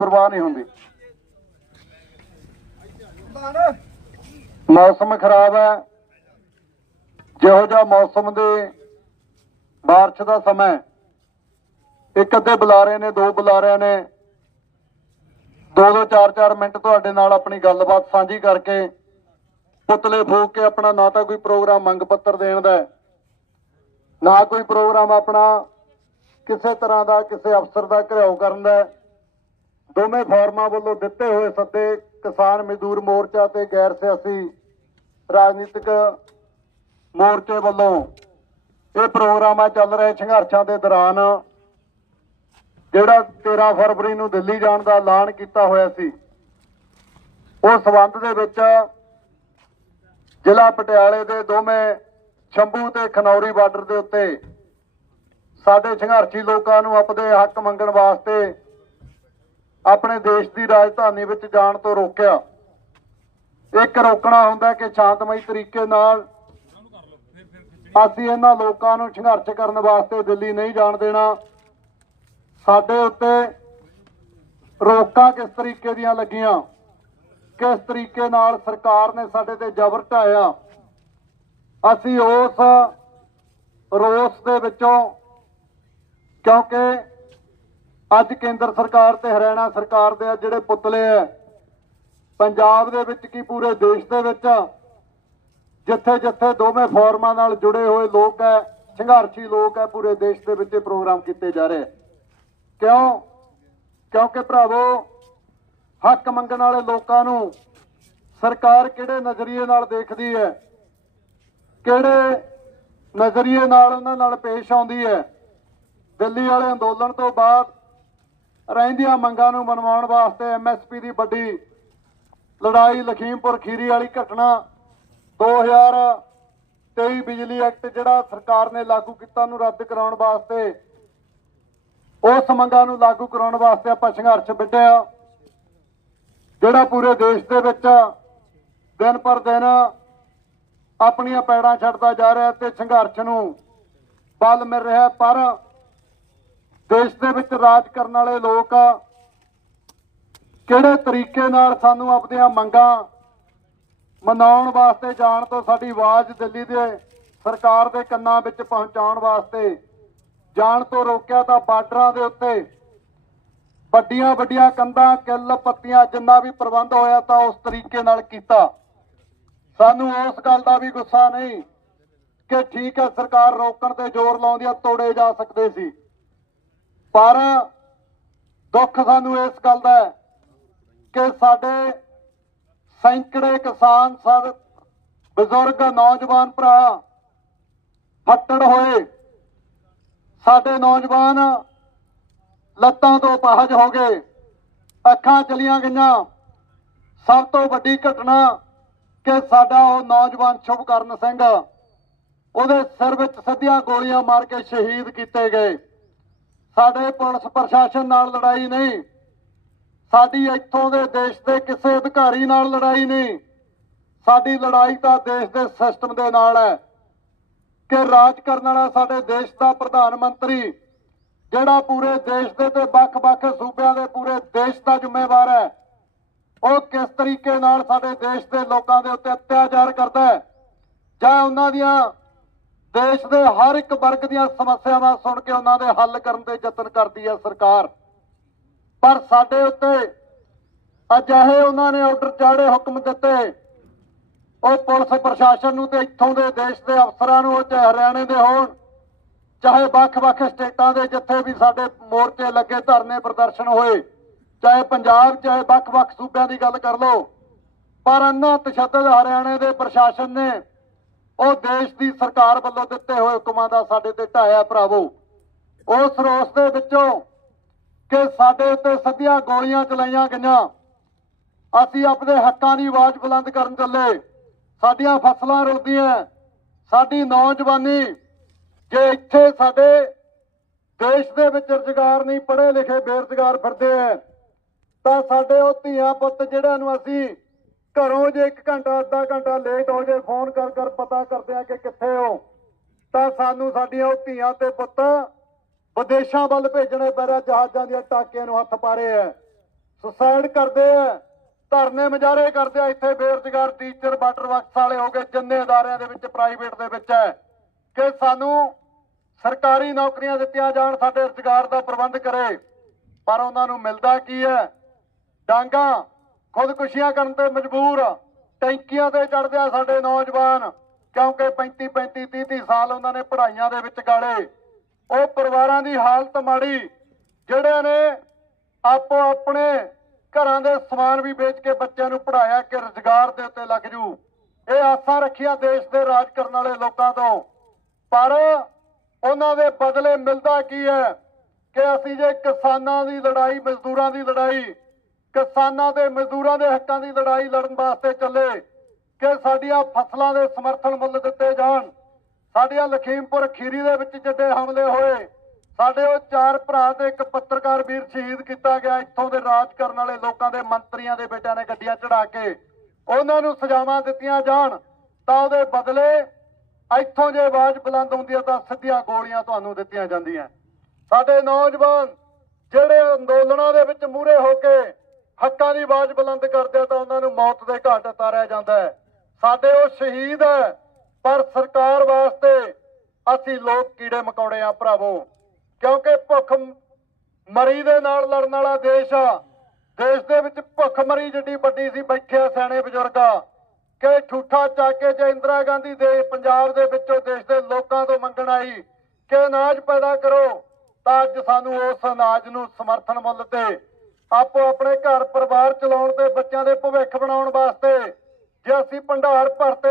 ਪਰਵਾਹ ਨਹੀਂ ਹੁੰਦੀ। ਮੌਸਮ ਖਰਾਬ ਹੈ। ਜਿਹੋ ਜਿਹਾ ਮੌਸਮ ਦੇ ਬਾਰਿਸ਼ ਦਾ ਸਮਾਂ ਇੱਕ ਅੱਧੇ ਬੁਲਾਰੇ ਨੇ, ਦੋ ਬੁਲਾਰਿਆਂ ਨੇ। ਦੋ ਦੋ, ਚਾਰ ਚਾਰ ਮਿੰਟ ਤੁਹਾਡੇ ਨਾਲ ਆਪਣੀ ਗੱਲਬਾਤ ਸਾਂਝੀ ਕਰਕੇ ਪੁਤਲੇ ਫੂਕ ਕੇ ਆਪਣਾ ਨਾ ਤਾਂ ਕੋਈ ਪ੍ਰੋਗਰਾਮ ਮੰਗ ਪੱਤਰ ਦੇਣ ਦਾ ਨਾ ਕੋਈ ਪ੍ਰੋਗਰਾਮ ਆਪਣਾ ਕਿਸੇ ਤਰ੍ਹਾਂ ਦਾ, ਕਿਸੇ ਅਫਸਰ ਦਾ ਘਿਰਾਓ ਕਰਨ ਦਾ ਦੋਵੇਂ ਫਾਰਮਾਂ ਵੱਲੋਂ ਦਿੱਤੇ ਹੋਏ ਸੱਦੇ ਕਿਸਾਨ ਮਜ਼ਦੂਰ ਮੋਰਚਾ ਤੇ ਗੈਰ ਸਿਆਸੀ ਰਾਜਨੀਤਿਕ ਮੋਰਚੇ ਵੱਲੋਂ ਇਹ ਪ੍ਰੋਗਰਾਮਾਂ ਚੱਲ ਰਹੇ ਸੰਘਰਸ਼ਾਂ ਦੇ ਦੌਰਾਨ ਜਿਹੜਾ 13 ਫਰਵਰੀ ਨੂੰ ਦਿੱਲੀ ਜਾਣ ਦਾ ਐਲਾਨ ਕੀਤਾ ਹੋਇਆ ਸੀ ਉਸ ਸਬੰਧ ਦੇ ਵਿੱਚ ਜ਼ਿਲ੍ਹਾ ਪਟਿਆਲੇ ਦੇ ਦੋਵੇਂ ਸ਼ੰਭੂ ਤੇ ਖਨੌਰੀ ਬਾਰਡਰ ਦੇ ਉੱਤੇ ਸਾਡੇ ਸੰਘਰਸ਼ੀ ਲੋਕਾਂ ਨੂੰ ਆਪਦੇ ਹੱਕ ਮੰਗਣ ਵਾਸਤੇ ਆਪਣੇ ਦੇਸ਼ ਦੀ ਰਾਜਧਾਨੀ ਵਿੱਚ ਜਾਣ ਤੋਂ ਰੋਕਿਆ। ਇੱਕ ਰੋਕਣਾ ਹੁੰਦਾ ਕਿ ਸ਼ਾਂਤਮਈ ਤਰੀਕੇ ਨਾਲ ਅਸੀਂ ਇਹਨਾਂ ਲੋਕਾਂ ਨੂੰ ਸੰਘਰਸ਼ ਕਰਨ ਵਾਸਤੇ ਦਿੱਲੀ ਨਹੀਂ ਜਾਣ ਦੇਣਾ। ਸਾਡੇ ਉੱਤੇ ਰੋਕਾਂ ਕਿਸ ਤਰੀਕੇ ਦੀਆਂ ਲੱਗੀਆਂ? ਕਿਸ ਤਰੀਕੇ ਨਾਲ ਸਰਕਾਰ ਨੇ ਸਾਡੇ ਤੇ ਜ਼ਬਰ ਢਾਇਆ? ਅਸੀਂ ਉਸ ਰੋਸ ਦੇ ਵਿੱਚੋਂ ਕਿਉਂਕਿ ਅੱਜ ਕੇਂਦਰ ਸਰਕਾਰ ਤੇ ਹਰਿਆਣਾ ਸਰਕਾਰ ਦੇ ਆ ਜਿਹੜੇ ਪੁਤਲੇ ਆ, ਪੰਜਾਬ ਦੇ ਵਿੱਚ ਕੀ ਪੂਰੇ ਦੇਸ਼ ਦੇ ਵਿੱਚ ਜਿੱਥੇ ਜਿੱਥੇ ਦੋਵੇਂ ਫੋਰਮਾਂ ਨਾਲ ਜੁੜੇ ਹੋਏ ਲੋਕ ਹੈ ਸੰਘਰਸ਼ੀ ਲੋਕ ਹੈ ਪੂਰੇ ਦੇਸ਼ ਦੇ ਵਿੱਚ ਇਹ ਪ੍ਰੋਗਰਾਮ ਕੀਤੇ ਜਾ ਰਹੇ ਕਿਉਂ? ਕਿਉਂਕਿ ਭਰਾਵੋ, ਹੱਕ ਮੰਗਣ ਵਾਲੇ ਲੋਕਾਂ ਨੂੰ ਸਰਕਾਰ ਕਿਹੜੇ ਨਜ਼ਰੀਏ ਨਾਲ ਦੇਖਦੀ ਹੈ? ਕਿਹੜੇ ਨਜ਼ਰੀਏ ਨਾਲ ਉਹਨਾਂ ਨਾਲ ਪੇਸ਼ ਆਉਂਦੀ ਹੈ? ਦਿੱਲੀ ਵਾਲੇ ਅੰਦੋਲਨ ਤੋਂ ਬਾਅਦ ਰਹਿੰਦੀਆਂ ਮੰਗਾਂ ਨੂੰ ਮਨਵਾਉਣ ਵਾਸਤੇ ਐਮਐਸਪੀ ਦੀ ਵੱਡੀ ਲੜਾਈ ਲਖੀਮਪੁਰ ਖੀਰੀ ਵਾਲੀ ਘਟਨਾ 2023 ਬਿਜਲੀ ਐਕਟ ਜਿਹੜਾ ਸਰਕਾਰ ਨੇ ਲਾਗੂ ਕੀਤਾ ਨੂੰ ਰੱਦ ਕਰਾਉਣ ਵਾਸਤੇ, ਉਸ ਮੰਗਾਂ ਨੂੰ ਲਾਗੂ ਕਰਾਉਣ ਵਾਸਤੇ ਆਪਾਂ ਸੰਘਰਸ਼ ਵਿੱਢਿਆ। ਜਿਹੜਾ ਪੂਰੇ ਦੇਸ਼ ਦੇ ਵਿੱਚ ਦਿਨ ਪਰ ਦਿਨ ਆਪਣੀਆਂ ਪੈੜਾਂ ਛੱਡਦਾ ਜਾ ਰਿਹਾ ਤੇ ਸੰਘਰਸ਼ ਨੂੰ ਬਲ ਮਿਲ ਰਿਹਾ ਪਰ ਦੇਸ਼ ਦੇ ਵਿੱਚ ਰਾਜ ਕਰਨ ਵਾਲੇ ਲੋਕ ਕਿਹੜੇ ਤਰੀਕੇ ਨਾਲ ਸਾਨੂੰ ਆਪਣੀਆਂ ਮੰਗਾਂ ਮਨਾਉਣ ਵਾਸਤੇ ਜਾਣ ਤੋਂ ਸਾਡੀ ਆਵਾਜ਼ ਦਿੱਲੀ ਦੇ ਸਰਕਾਰ ਦੇ ਕੰਨਾਂ ਵਿੱਚ ਪਹੁੰਚਾਉਣ ਵਾਸਤੇ, ਜਾਣ ਤੋਂ ਰੋਕਿਆ ਤਾਂ ਬਾਰਡਰਾਂ ਦੇ ਉੱਤੇ, ਵੱਡੀਆਂ ਵੱਡੀਆਂ ਕੰਧਾਂ, ਕਿੱਲ, ਪੱਤੀਆਂ ਜਿੰਨਾ ਵੀ ਪ੍ਰਬੰਧ ਹੋਇਆ ਤਾਂ ਉਸ ਤਰੀਕੇ ਨਾਲ ਕੀਤਾ। ਸਾਨੂੰ ਉਸ ਗੱਲ ਦਾ ਵੀ ਗੁੱਸਾ ਨਹੀਂ ਕਿ ਠੀਕ ਹੈ ਸਰਕਾਰ ਰੋਕਣ ਤੇ ਜ਼ੋਰ ਲਾਉਂਦੀ ਆ, ਤੋੜੇ ਜਾ ਸਕਦੇ ਸੀ। ਪਰ ਦੁੱਖ ਸਾਨੂੰ ਇਸ ਗੱਲ ਦਾ ਹੈ ਕਿ ਸਾਡੇ ਸੈਂਕੜੇ ਕਿਸਾਨ ਸਰ ਬਜ਼ੁਰਗ, ਨੌਜਵਾਨ ਭਰਾ ਫੱਟੜ ਹੋਏ। ਸਾਡੇ ਨੌਜਵਾਨ ਲੱਤਾਂ ਤੋਂ ਬਾਹਜ ਹੋ ਗਏ, ਅੱਖਾਂ ਚਲੀਆਂ ਗਈਆਂ। ਸਭ ਤੋਂ ਵੱਡੀ ਘਟਨਾ ਕਿ ਸਾਡਾ ਉਹ ਨੌਜਵਾਨ ਸ਼ੁਭਕਰਨ ਸਿੰਘ, ਉਹਦੇ ਸਿਰ ਵਿੱਚ ਸਿੱਧੀਆਂ ਗੋਲੀਆਂ ਮਾਰ ਕੇ ਸ਼ਹੀਦ ਕੀਤੇ ਗਏ। ਸਾਡੇ ਪੁਲਿਸ ਪ੍ਰਸ਼ਾਸਨ ਨਾਲ ਲੜਾਈ ਨਹੀਂ। ਸਾਡੀ ਇੱਥੋਂ ਦੇ ਦੇਸ਼ ਦੇ ਕਿਸੇ ਅਧਿਕਾਰੀ ਨਾਲ ਲੜਾਈ ਨਹੀਂ। ਸਾਡੀ ਲੜਾਈ ਤਾਂ ਦੇਸ਼ ਦੇ ਸਿਸਟਮ ਦੇ ਨਾਲ ਹੈ ਕਿ ਰਾਜ ਕਰਨ ਵਾਲਾ ਸਾਡੇ ਦੇਸ਼ ਦਾ ਪ੍ਰਧਾਨ ਮੰਤਰੀ, ਜਿਹੜਾ ਪੂਰੇ ਦੇਸ਼ ਦੇ ਤੇ ਵੱਖ-ਵੱਖ ਸੂਬਿਆਂ ਦੇ ਪੂਰੇ ਦੇਸ਼ ਦਾ ਜ਼ਿੰਮੇਵਾਰ ਹੈ, ਉਹ ਕਿਸ ਤਰੀਕੇ ਨਾਲ ਸਾਡੇ ਦੇਸ਼ ਦੇ ਲੋਕਾਂ ਦੇ ਉੱਤੇ ਅਤਿਆਚਾਰ ਕਰਦਾ ਹੈ? ਜਾਂ ਉਹਨਾਂ ਦੀਆਂ ਦੇਸ਼ ਦੇ ਹਰ ਇੱਕ ਵਰਗ ਦੀਆਂ ਸਮੱਸਿਆਵਾਂ ਸੁਣ ਕੇ ਉਹਨਾਂ ਦੇ ਹੱਲ ਕਰਨ ਦੇ ਯਤਨ ਕਰਦੀ ਹੈ ਸਰਕਾਰ। ਪਰ ਸਾਡੇ ਉੱਤੇ ਅਜਿਹੇ ਉਹਨਾਂ ਨੇ ਆਰਡਰ ਚਾੜੇ ਹੁਕਮ ਦਿੱਤੇ। ਉਹ ਪੁਲਿਸ ਪ੍ਰਸ਼ਾਸਨ ਨੂੰ ਤੇ ਇੱਥੋਂ ਦੇ ਦੇਸ਼ ਦੇ ਅਫਸਰਾਂ ਨੂੰ, ਚਾਹੇ ਹਰਿਆਣੇ ਦੇ ਹੋਣ, ਚਾਹੇ ਵੱਖ-ਵੱਖ ਸਟੇਟਾਂ ਦੇ ਜਿੱਥੇ ਵੀ ਸਾਡੇ ਮੋਰਚੇ ਲੱਗੇ ਧਰਨੇ ਪ੍ਰਦਰਸ਼ਨ ਹੋਏ, ਚਾਹੇ ਪੰਜਾਬ, ਚਾਹੇ ਵੱਖ-ਵੱਖ ਸੂਬਿਆਂ ਦੀ ਗੱਲ ਕਰ ਲਓ। ਪਰ ਅੰਨਾ ਤਸ਼ੱਦਦ ਹਰਿਆਣੇ ਦੇ ਪ੍ਰਸ਼ਾਸਨ ਨੇ ਉਹ ਦੇਸ਼ ਦੀ ਸਰਕਾਰ ਵੱਲੋਂ ਦਿੱਤੇ ਹੋਏ ਹੁਕਮਾਂ ਦਾ ਸਾਡੇ ਤੇ ਢਾਇਆ ਭਰਾਵੋ, ਉਸ ਰੋਸ ਦੇ ਵਿੱਚੋਂ ਕਿ ਸਾਡੇ ਉੱਤੇ ਸੱਧੀਆਂ ਗੋਲੀਆਂ ਚਲਾਈਆਂ ਗਈਆਂ। ਅਸੀਂ ਆਪਣੇ ਹੱਕਾਂ ਦੀ ਆਵਾਜ਼ ਬੁਲੰਦ ਕਰਨ ਚੱਲੇ। ਸਾਡੀਆਂ ਫਸਲਾਂ ਰੁਲਦੀਆਂ। ਸਾਡੀ ਨੌਜਵਾਨੀ, ਜੇ ਇੱਥੇ ਸਾਡੇ ਦੇਸ਼ ਦੇ ਵਿੱਚ ਰੁਜ਼ਗਾਰ ਨਹੀਂ, ਪੜ੍ਹੇ ਲਿਖੇ ਬੇਰੁਜ਼ਗਾਰ ਫਿਰਦੇ ਐ, ਤਾਂ ਸਾਡੇ ਉਹ ਧੀਆਂ ਪੁੱਤ, ਜਿਹੜਿਆਂ ਨੂੰ ਅਸੀਂ ਘਰੋਂ ਜੇ 1 ਘੰਟਾ, ਅੱਧਾ ਘੰਟਾ ਲੇਟ ਹੋ ਜੇ ਫੋਨ ਕਰ ਕਰ ਪਤਾ ਕਰਦੇ ਆ ਕਿ ਕਿੱਥੇ ਹੋ, ਤਾਂ ਸਾਨੂੰ ਸਾਡੀਆਂ ਉਹ ਧੀਆਂ ਤੇ ਪੁੱਤ ਵਿਦੇਸ਼ਾਂ ਵੱਲ ਭੇਜਣੇ ਪੈ ਰਿਹਾ, ਜਹਾਜ਼ਾਂ ਦੀਆਂ ਟਾਕੀਆਂ ਨੂੰ ਹੱਥ ਪਾਰੇ ਐ ਸੁਸਾਇਡ ਕਰਦੇ ਆ, ਧਰਨੇ ਮੁਜ਼ਾਹਰੇ ਕਰਦੇ ਆ, ਇੱਥੇ ਬੇਰੁਜ਼ਗਾਰ ਟੀਚਰ ਵਾਟਰ ਵਰਕਸ ਵਾਲੇ ਹੋ ਗਏ, ਜਿੰਨੇ ਅਦਾਰਿਆਂ ਦੇ ਵਿੱਚ ਪ੍ਰਾਈਵੇਟ ਦੇ ਵਿੱਚ ਹੈ, ਕਿ ਸਾਨੂੰ ਸਰਕਾਰੀ ਨੌਕਰੀਆਂ ਦਿੱਤੀਆਂ ਜਾਣ, ਸਾਡੇ ਰੁਜ਼ਗਾਰ ਦਾ ਪ੍ਰਬੰਧ ਕਰੇ, ਪਰ ਉਹਨਾਂ ਨੂੰ ਮਿਲਦਾ ਕੀ ਹੈ? ਡਾਂਗਾ ਖੁਦਕੁਸ਼ੀਆਂ ਕਰਨ ਤੇ ਮਜਬੂਰ ਟੈਂਕੀਆਂ ਤੇ ਚੜਦੇ ਆ ਸਾਡੇ ਨੌਜਵਾਨ, ਕਿਉਂਕਿ 35 35 30 30 ਸਾਲ ਉਹਨਾਂ ਨੇ ਪੜ੍ਹਾਈਆਂ ਦੇ ਵਿੱਚ ਗਾਲੇ। ਉਹ ਪਰਿਵਾਰਾਂ ਦੀ ਹਾਲਤ ਮਾੜੀ ਜਿਹੜੇ ਨੇ ਆਪੋ ਆਪਣੇ ਘਰਾਂ ਦੇ ਸਮਾਨ ਵੀ ਵੇਚ ਕੇ ਬੱਚਿਆਂ ਨੂੰ ਪੜ੍ਹਾਇਆ ਕਿ ਰੁਜ਼ਗਾਰ ਦੇ ਉੱਤੇ ਲੱਗ ਜੂ। ਇਹ ਆਸਾਂ ਰੱਖੀਆਂ ਦੇਸ਼ ਦੇ ਰਾਜ ਕਰਨ ਵਾਲੇ ਲੋਕਾਂ ਤੋਂ। ਪਰ ਉਹਨਾਂ ਦੇ ਬਦਲੇ ਮਿਲਦਾ ਕੀ ਹੈ ਕਿ ਅਸੀਂ ਜੇ ਕਿਸਾਨਾਂ ਦੀ ਲੜਾਈ, ਮਜ਼ਦੂਰਾਂ ਦੀ ਲੜਾਈ ਕਿਸਾਨਾਂ ਦੇ ਮਜ਼ਦੂਰਾਂ ਦੇ ਹੱਕਾਂ ਦੀ ਲੜਾਈ ਲੜਨ ਵਾਸਤੇ ਚੱਲੇ, ਕਿ ਸਾਡੀਆਂ ਫਸਲਾਂ ਦੇ ਸਮਰਥਨ ਮੁੱਲ ਦਿੱਤੇ ਜਾਣ। ਸਾਡੀਆਂ ਲਖੀਮਪੁਰ ਖੀਰੀ ਦੇ ਵਿੱਚ ਜਿੱਡੇ ਹਮਲੇ ਹੋਏ, ਸਾਡੇ ਉਹ ਚਾਰ ਭਰਾ ਤੇ ਇੱਕ ਪੱਤਰਕਾਰ ਵੀਰ ਸ਼ਹੀਦ ਕੀਤਾ ਗਿਆ ਇੱਥੋਂ ਦੇ ਰਾਜ ਕਰਨ ਵਾਲੇ ਲੋਕਾਂ ਦੇ ਮੰਤਰੀਆਂ ਦੇ ਬੇਟਿਆਂ ਨੇ ਗੱਡੀਆਂ ਚੜਾ ਕੇ, ਉਹਨਾਂ ਨੂੰ ਸਜ਼ਾਵਾਂ ਦਿੱਤੀਆਂ ਜਾਣ, ਤਾਂ ਉਹਦੇ ਬਦਲੇ ਇੱਥੋਂ ਜੇ ਆਵਾਜ਼ ਬੁਲੰਦ ਹੁੰਦੀ ਹੈ ਤਾਂ ਸਿੱਧੀਆਂ ਗੋਲੀਆਂ ਤੁਹਾਨੂੰ ਦਿੱਤੀਆਂ ਜਾਂਦੀਆਂ। ਸਾਡੇ ਨੌਜਵਾਨ ਜਿਹੜੇ ਅੰਦੋਲਨਾਂ ਦੇ ਵਿੱਚ ਮੂਰੇ ਹੋ ਕੇ ਹੱਕਾਂ ਦੀ ਆਵਾਜ਼ ਬੁਲੰਦ ਕਰਦੇ ਆ ਤਾਂ ਉਹਨਾਂ ਨੂੰ ਮੌਤ ਦੇ ਘਾਟ ਉਤਾਰਿਆ ਜਾਂਦਾ ਹੈ। ਸਾਡੇ ਉਹ ਸ਼ਹੀਦ ਹੈ, ਪਰ ਸਰਕਾਰ ਵਾਸਤੇ ਅਸੀਂ ਲੋਕ ਕੀੜੇ ਮਕੌੜੇ ਆ ਭਰਾਵੋ। ਕਿਉਂਕਿ ਭੁੱਖ ਮਰੀ ਦੇ ਨਾਲ ਲੜਨ ਵਾਲਾ ਦੇਸ਼ ਆ। ਦੇਸ਼ ਦੇ ਵਿੱਚ ਭੁੱਖ ਮਰੀ ਜਿੱਡੀ ਵੱਡੀ ਸੀ ਬੈਠਿਆ ਸਿਆਣੇ ਬਜ਼ੁਰਗਾ ਕਿ ਠੂਠਾ ਚੱਕ ਕੇ ਜੇ ਇੰਦਰਾ ਗਾਂਧੀ ਦੇ ਪੰਜਾਬ ਦੇ ਵਿੱਚੋਂ ਦੇਸ਼ ਦੇ ਲੋਕਾਂ ਤੋਂ ਮੰਗਣ ਆਈ, ਕਿ ਅਨਾਜ ਪੈਦਾ ਕਰੋ, ਤਾਂ ਅੱਜ ਸਾਨੂੰ ਉਸ ਅਨਾਜ ਨੂੰ ਸਮਰਥਨ ਮੁੱਲ ਤੇ ਆਪੋ ਆਪਣੇ ਘਰ ਪਰਿਵਾਰ ਚਲਾਉਣ ਤੇ ਬੱਚਿਆਂ ਦੇ ਭਵਿੱਖ ਬਣਾਉਣ ਵਾਸਤੇ ਜੇ ਅਸੀਂ ਭੰਡਾਰ ਭਰਤੇ